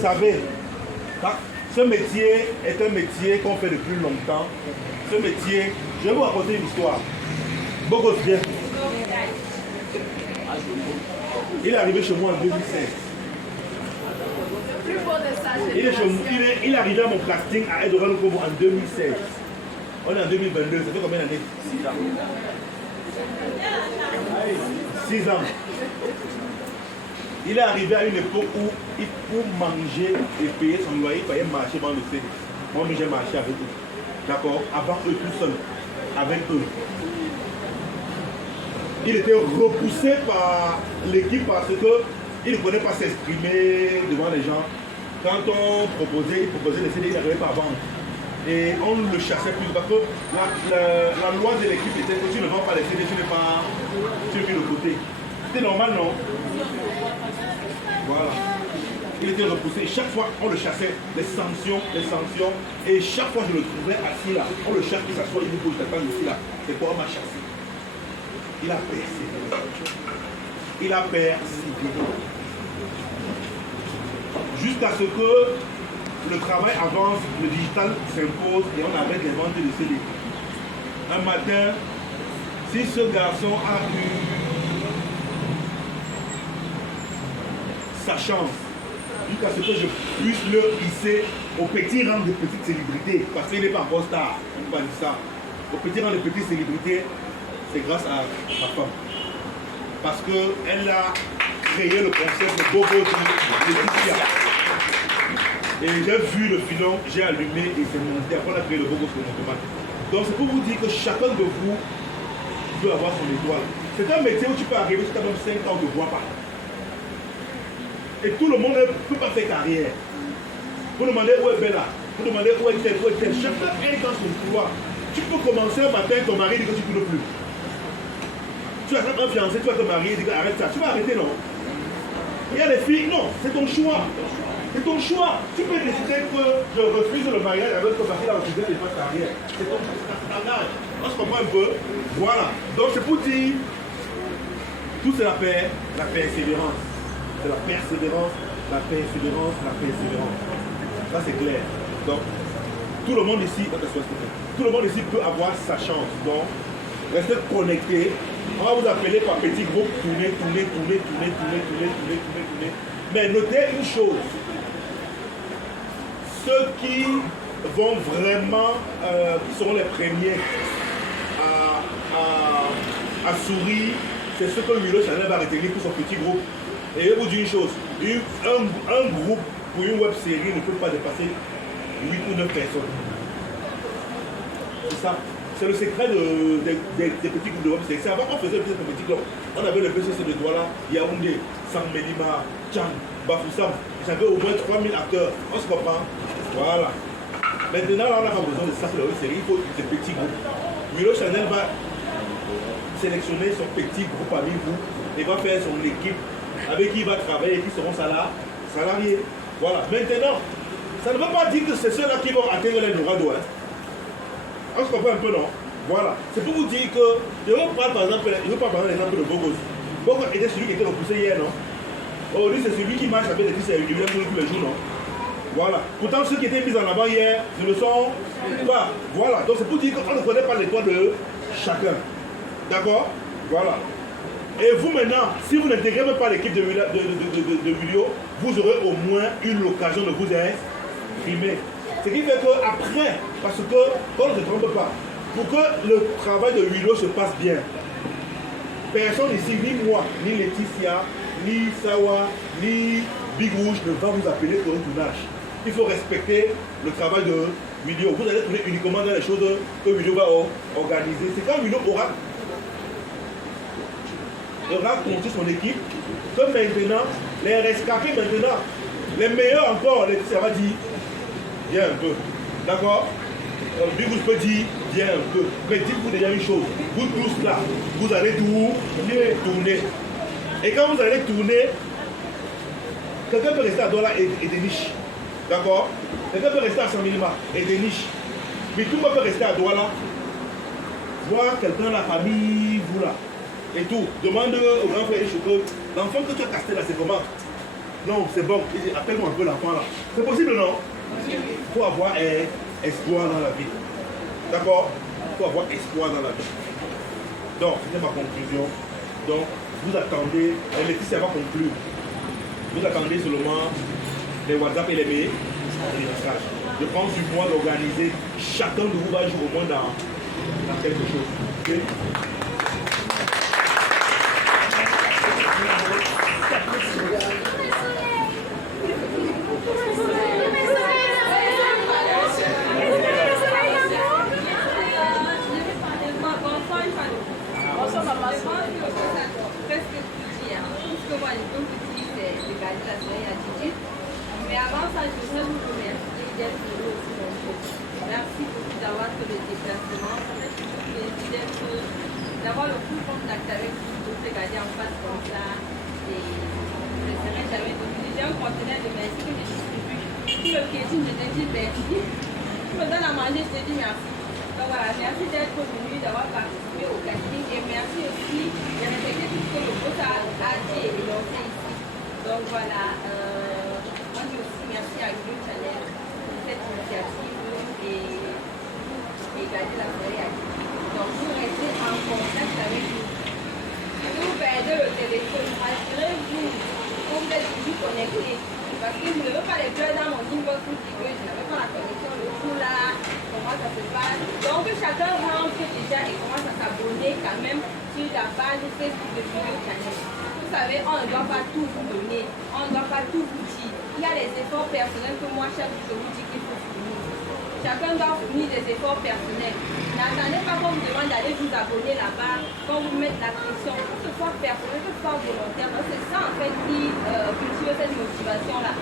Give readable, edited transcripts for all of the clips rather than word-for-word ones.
savez, ce métier est un métier qu'on fait depuis longtemps. Ce métier, je vais vous raconter une histoire. Bogos bien. Il est arrivé chez moi en 2016. Il est arrivé à mon casting à Eldorado Congo en 2016. On est en 2022, ça fait combien d'années? 6 ans. 6 ans. Il est arrivé à une époque où, pour manger et payer son loyer, il fallait marcher dans le CD. Moi, j'ai marché avec eux. D'accord? Avant eux tout seuls. Avec eux. Il était repoussé par l'équipe parce qu'il ne connaît pas s'exprimer devant les gens. Quand on proposait, il proposait les CD, il n'arrivait pas à vendre. Et on le chassait plus parce que la loi de l'équipe était que tu ne vends pas les CD, tu n'es pas sur le côté. C'était normal, non? Voilà. Il était repoussé. Et chaque fois, on le chassait. Les sanctions. Et chaque fois, je le trouvais assis là. On le chasse, il s'assoit, il nous bouge, il ici là. C'est quoi, on m'a chassé. Il a persévéré. Il a persévéré. Jusqu'à ce que le travail avance, le digital s'impose et on arrête les ventes de CD. Un matin, si ce garçon a eu sa chance, jusqu'à ce que je puisse le hisser au petit rang de petites célébrités, parce qu'il n'est pas encore star, on ne peut pas dire ça. Au petit rang de petites célébrités, c'est grâce à ma femme. Parce qu'elle a créé le concept de Bobo de Laetitia. Et j'ai vu le filon, j'ai allumé et c'est monté. Après, on a créé le Bobo sur l'automate. Donc, c'est pour vous dire que chacun de vous peut avoir son étoile. C'est un métier où tu peux arriver, si tu as même 5 ans, on ne te voit pas. Et tout le monde ne peut pas faire carrière. Vous demandez où est Bella, vous demandez où est tel, où est tel. Chacun est dans son couloir. Tu peux commencer un matin, ton mari dit que tu ne peux plus. Tu as un fiancé, tu vas te marier, dit que arrête ça. Tu vas arrêter, non? Il y a des filles, non, c'est ton choix. C'est ton choix. Tu peux décider que je refuse le mariage avec ton mari, là, refusé de faire carrière. C'est ton choix. On se comprend un peu. Voilà. Donc c'est pour dire, tout c'est la persévérance. C'est la persévérance, la persévérance, la persévérance. Ça c'est clair. Donc, tout le monde ici, tout le monde ici peut avoir sa chance. Donc, restez connectés. On va vous appeler par petits groupes, tournez. Mais notez une chose. Ceux qui vont vraiment, qui seront les premiers à sourire, c'est ce que Milo Chanel va retenir pour son petit groupe. Et je vais vous dire une chose, un groupe pour une web série ne peut pas dépasser 8 ou 9 personnes. C'est ça. C'est le secret des petits groupes de web série. Avant on faisait le petit club. On avait le PCC de Douala, Yaoundé, Sangmelima, Tchang, Bafoussam. J'avais au moins 3000 acteurs. On se comprend. Voilà. Maintenant, là, on n'a pas besoin de ça pour la web série. Il faut des petits groupes. Milo Chanel va sélectionner son petit groupe parmi vous et va faire son équipe avec qui il va travailler et qui seront salariés. Voilà. Maintenant, ça ne veut pas dire que c'est ceux-là qui vont atteindre les Dorado. Hein. On se comprend un peu, non? Voilà. C'est pour vous dire que, je vais prendre par exemple l'exemple de Bogos. Bogos était celui qui était repoussé hier, non? Oh, lui, c'est celui qui marche avec des fils réguliers tous les jours, non? Voilà. Pourtant, ceux qui étaient mis en avant hier ne le sont pas. Voilà. Donc, c'est pour dire qu'on ne connaît pas l'étoile de chacun. D'accord? Voilà. Et vous maintenant, si vous n'intégrez même pas l'équipe de vidéo, vous aurez au moins eu l'occasion de vous exprimer. Ce qui fait qu'après, parce que, on ne se trompe pas, pour que le travail de vidéo se passe bien, personne ici, ni moi, ni Laetitia, ni Sawa, ni Big Rouge ne va vous appeler pour un tournage. Il faut respecter le travail de vidéo. Vous allez tourner uniquement dans les choses que vidéo va organiser. C'est quand vidéo aura construit son équipe que maintenant, les rescapés maintenant, les meilleurs encore, ça va dire, viens un peu. D'accord? Big Rouge peut dire, viens un peu. Mais dites-vous déjà une chose, vous tous là, vous allez tourner. Et quand vous allez tourner, quelqu'un peut rester à Douala et des niches. D'accord? Quelqu'un peut rester à 100 000 et des niches. Mais tout le monde peut rester à Douala, voir quelqu'un, la famille, vous là. Et tout. Demande au grand frère que l'enfant que tu as casté là, c'est comment? Non, c'est bon. Appelle-moi un peu l'enfant là. C'est possible, non? Il faut avoir espoir dans la vie. D'accord? Il faut avoir espoir dans la vie. Donc, c'était ma conclusion. Donc, vous attendez, Laetitia va conclure. Vous attendez seulement les WhatsApp et les mails, les messages. Je pense du mois d'organiser. Chacun de vous va jouer au moins dans quelque chose. Okay? Mais avant ça, je voudrais vous remercier d'être venu aussi nombreux. Merci beaucoup d'avoir fait le déplacement. D'avoir le plus contact avec vous, de vous regarder en face comme ça. Et je ne serai jamais oublié. J'ai un conteneur de merci que je distribue. Tout le piétine, je te dis merci. Tu me donnes à manger, je te dis merci. Donc voilà, merci d'être venu, d'avoir participé au casting. Et merci aussi de respecter tout ce que le boss a dit et lancé ici. Donc voilà. Moi, je aussi merci à Video Channel pour cette initiative et garder la soirée active. Donc, vous restez en contact avec nous. Vous perdez le téléphone, rassurez-vous, vous êtes toujours connectés. Parce que je ne veux pas les pleurs dans mon inbox pour dire que je n'avais pas la connexion, le coup là, comment ça se passe. Donc, chacun rentre déjà et commence à s'abonner quand même sur la page Facebook de Video Channel. Vous savez, on ne doit pas tout vous donner, on ne doit pas tout vous dire. Il y a les efforts personnels que moi, chaque jour, je vous dis qu'il faut fournir. Chacun doit fournir des efforts personnels. N'attendez pas qu'on vous demande d'aller vous abonner là-bas, qu'on vous mette la pression, que ce soit personnel, que ce soit volontaire. C'est ça en fait qui cultive cette motivation-là.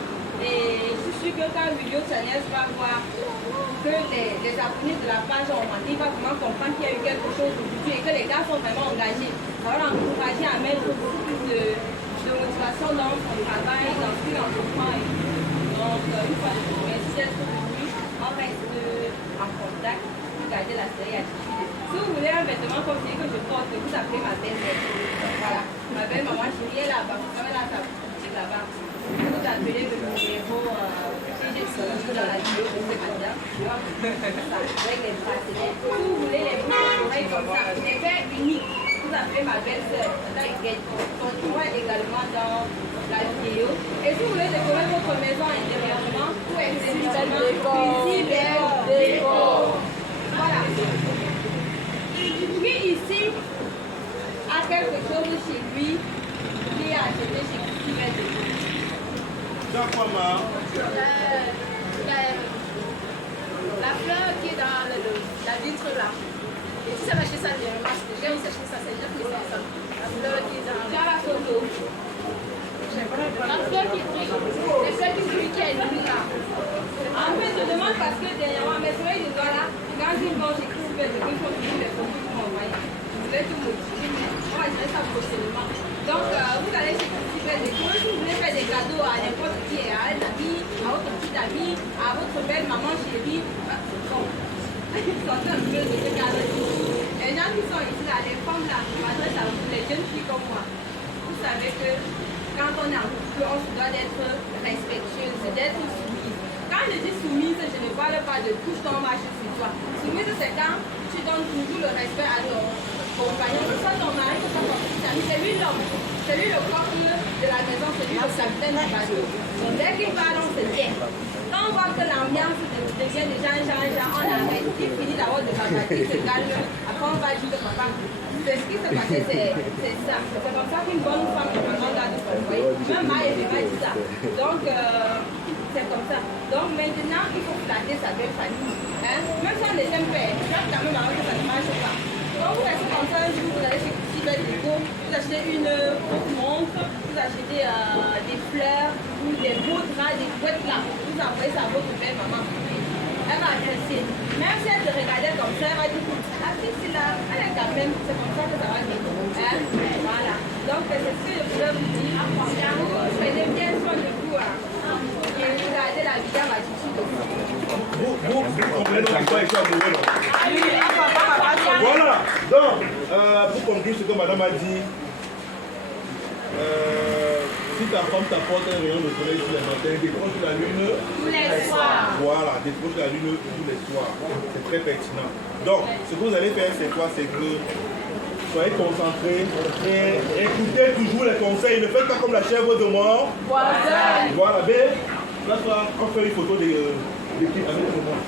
Et je suis sûre que quand Video Channel va voir que les abonnés de la page ont augmenté, il va vraiment comprendre qu'il y a eu quelque chose aujourd'hui et que les gars sont vraiment engagés. Ça va l'encourager à mettre beaucoup plus de motivation dans son travail, dans ce qu'il entreprend. Donc, une fois de plus, merci d'être venu. On reste en contact pour garder la série attitude. Si vous voulez un vêtement comme celui que je porte, vous appelez ma belle-mère. Voilà, ma belle-maman chérie est là-bas. Vous savez là, sa boutique là-bas. Vous appelez le numéro, si j'ai sorti dans la vidéo de ce matin, avec les bracelets. Si vous voulez les boucles d'oreilles comme ça, les verres uniques. Vous appelez ma belle-sœur, son numéro est également dans la vidéo. Et si vous voulez décorer votre maison intérieurement, ou extérieurement, ici, décor. Voilà. Qui ici a quelque chose chez lui qui a acheté chez Christine Décor? La fleur qui est dans la vitre là. Et si ça va acheter ça, j'ai aussi acheté ça, c'est déjà que ça. La fleur qui est dans la photo. La fleur qui brille. Les fleurs qui brillent, qui est là. En fait, je demande parce que dernièrement, mes soleils de doigts là, quand ils vont chez Christine Décor, ils font toujours les photos pour m'envoyer. Je vais tout modifier, mais moi, je vais ça prochainement. Donc, vous allez chez Christine Décor, si vous voulez faire des cadeaux à n'importe qui, à un ami, à votre petite amie, à votre belle maman chérie, bon. Sortez un peu de ce cadre. Les gens qui sont ici là, les femmes là, je m'adresse à vous, les jeunes filles comme moi. Vous savez que quand on est en couple, on se doit d'être respectueuse, d'être soumise. Quand je dis soumise, je ne parle pas de touche ton marche sur toi. Soumise, c'est quand tu donnes toujours le respect à ton compagnon, que ce soit ton mari, que ce soit ton petit ami, c'est lui l'homme. C'est lui le coq de la maison, c'est lui le capitaine du bateau. Donc dès qu'il parle, on se tient. Quand on voit que l'ambiance devient déjà un genre, on arrête. Il finit d'avoir de la batterie, il se calme. Après, on va dire que papa, c'est ce qui s'est passé, c'est ça. C'est comme ça qu'une bonne femme est vraiment garde son foyer. Même Maï et Bébé dit ça. Donc, c'est comme ça. Donc, maintenant, il faut flatter sa belle famille. Hein? Même si on les aime pas, flatte quand même avant que ça ne marche pas. Quand vous restez comme ça, un jour, vous allez chez Christine Décor, vous achetez une montre, vous achetez des fleurs, ou des beaux draps, des couettes là. Vous envoyez ça à votre belle maman. Elle va apprécier. Même si elle te regardait comme ça, elle va dire, ah si, c'est là, elle est quand même, c'est comme ça que ça va venir. Hein? Voilà. Donc, c'est ce que je voulais vous dire. Prenez bien soin de vous. Et regardez la vie à l'attitude aussi. Vous comprenez pourquoi ils sont amoureux, non? Voilà. Donc, pour conclure ce que madame a dit, Si ta femme t'apporte un rayon de soleil tous les matins, décroche la lune. Tous les soirs. Voilà, décroche la lune tous les soirs. C'est très pertinent. Donc, ce que vous allez faire, c'est quoi? C'est que soyez concentrés et écoutez toujours les conseils. Ne faites pas comme la chèvre de mort. Voisin. Voilà, B. Là, on fait une photo d'équipe avec le monde.